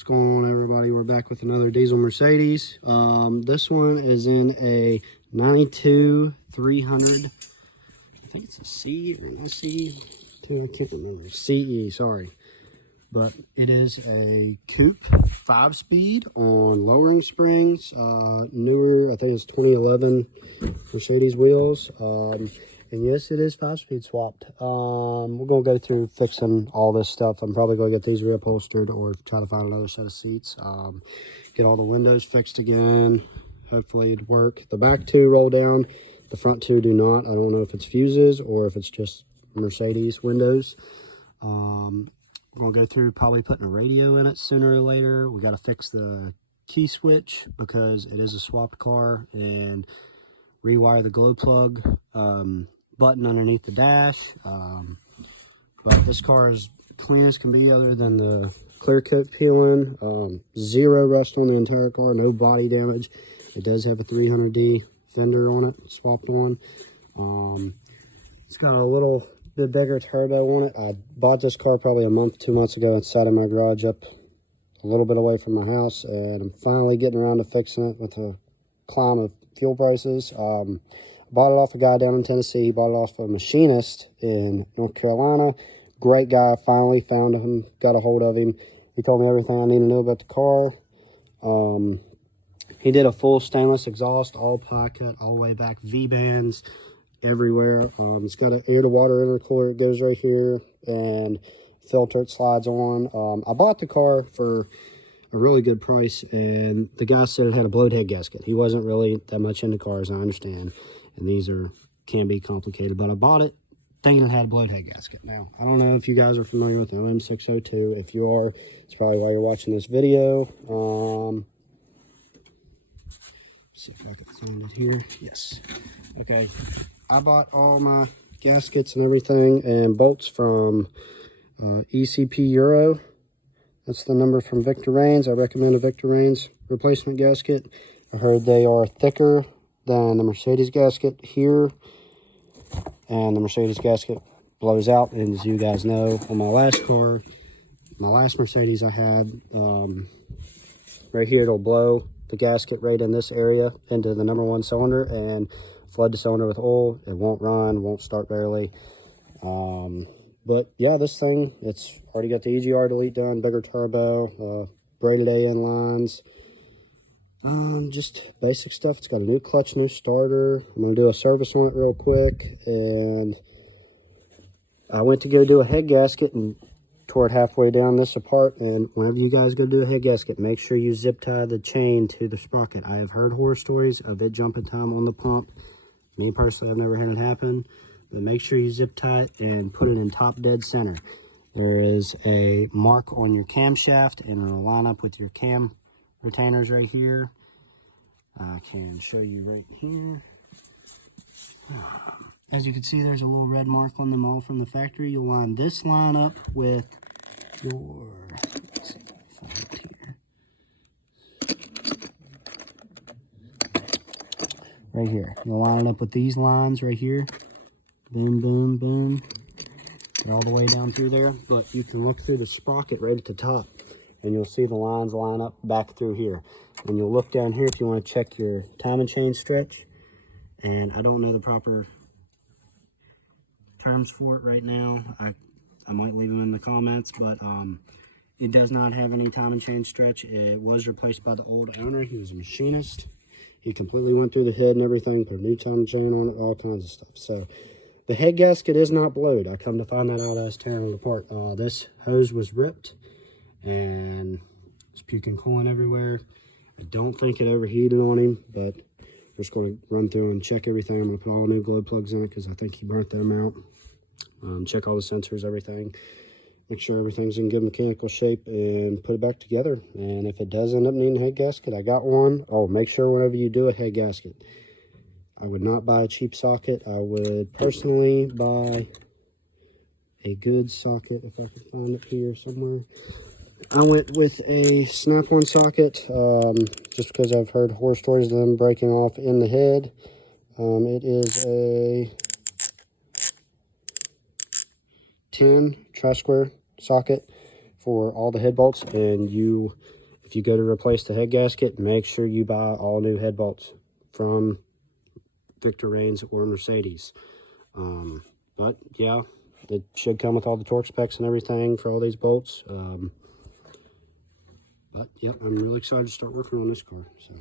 What's going on, everybody? We're back with another diesel Mercedes. This one is in a 92 300. I think it's a C or an SE. I can't remember. CE, sorry. But it is a coupe 5-speed on lowering springs. Newer, I think it's 2011 Mercedes wheels. And yes, it is 5-speed swapped. We're going to go through fixing all this stuff. I'm probably going to get these reupholstered or try to find another set of seats. Get all the windows fixed again. Hopefully it'd work. The back two roll down. The front two do not. I don't know if it's fuses or if it's just Mercedes windows. We're going to go through probably putting a radio in it sooner or later. We got to fix the key switch because it is a swapped car, and rewire the glow plug button underneath the dash. But this car is clean as can be other than the clear coat peeling. Zero rust on the entire car, no body damage. It does have a 300D fender on it, swapped on. It's got a little bit bigger turbo on it. I bought this car probably a month, 2 months ago inside of my garage up a little bit away from my house, and I'm finally getting around to fixing it with a climb of fuel prices. Bought it off a guy down in Tennessee. He bought it off a machinist in North Carolina. Great guy. Finally found him, got a hold of him. He told me everything I need to know about the car. He did a full stainless exhaust, all ply cut, all the way back, V-bands everywhere. It's got an air to water intercooler. It goes right here, and filter it slides on. I bought the car for a really good price, and the guy said it had a blowed head gasket. He wasn't really that much into cars, I understand, and these can be complicated, but I bought it thinking it had a blowed head gasket. Now, I don't know if you guys are familiar with OM602. If you are, it's probably why you're watching this video. See if I can find it here. Yes. Okay. I bought all my gaskets and everything and bolts from ECP Euro. That's the number from Victor Rains. I recommend a Victor Rains replacement gasket. I heard they are thicker than the Mercedes gasket here. And the Mercedes gasket blows out. And as you guys know, on my last car, my last Mercedes I had, right here, it'll blow the gasket right in this area into the number 1 cylinder and flood the cylinder with oil. It won't run, won't start barely. But yeah, this thing, it's already got the EGR delete done, bigger turbo, braided AN lines, just basic stuff. It's got a new clutch, new starter. I'm going to do a service on it real quick. And I went to go do a head gasket and tore it halfway down this apart. And whenever you guys go do a head gasket, make sure you zip tie the chain to the sprocket. I have heard horror stories of it jumping time on the pump. Me personally, I've never had it happen. But make sure you zip tie it and put it in top dead center. There is a mark on your camshaft, and it'll line up with your cam retainers right here. I can show you right here. As you can see, there's a little red mark on them all from the factory. You'll line this line up with your, let's see if I can find it here. Right here. You'll line it up with these lines right here. Boom, boom, boom. They're all the way down through there, but you can look through the sprocket right at the top, and you'll see the lines line up back through here. And you'll look down here if you want to check your timing chain stretch. And I don't know the proper terms for it right now. I might leave them in the comments, but it does not have any timing chain stretch. It was replaced by the old owner. He was a machinist. He completely went through the head and everything, put a new timing chain on it, all kinds of stuff. So the head gasket is not blowed. I come to find that out as tearing it apart. This hose was ripped, and it's puking coolant everywhere. I don't think it overheated on him, but we're just going to run through and check everything. I'm going to put all new glow plugs in it because I think he burnt them out. Check all the sensors, everything. Make sure everything's in good mechanical shape and put it back together. And if it does end up needing a head gasket, I got one. Oh, make sure whenever you do a head gasket, I would not buy a cheap socket. I would personally buy a good socket, if I can find it here somewhere. I went with a snap-on socket, just because I've heard horror stories of them breaking off in the head. It is a 10 tri-square socket, for all the head bolts, and if you go to replace the head gasket, make sure you buy all new head bolts from Victor Reigns or Mercedes. But yeah, it should come with all the torque specs and everything for all these bolts. But yeah, I'm really excited to start working on this car. So.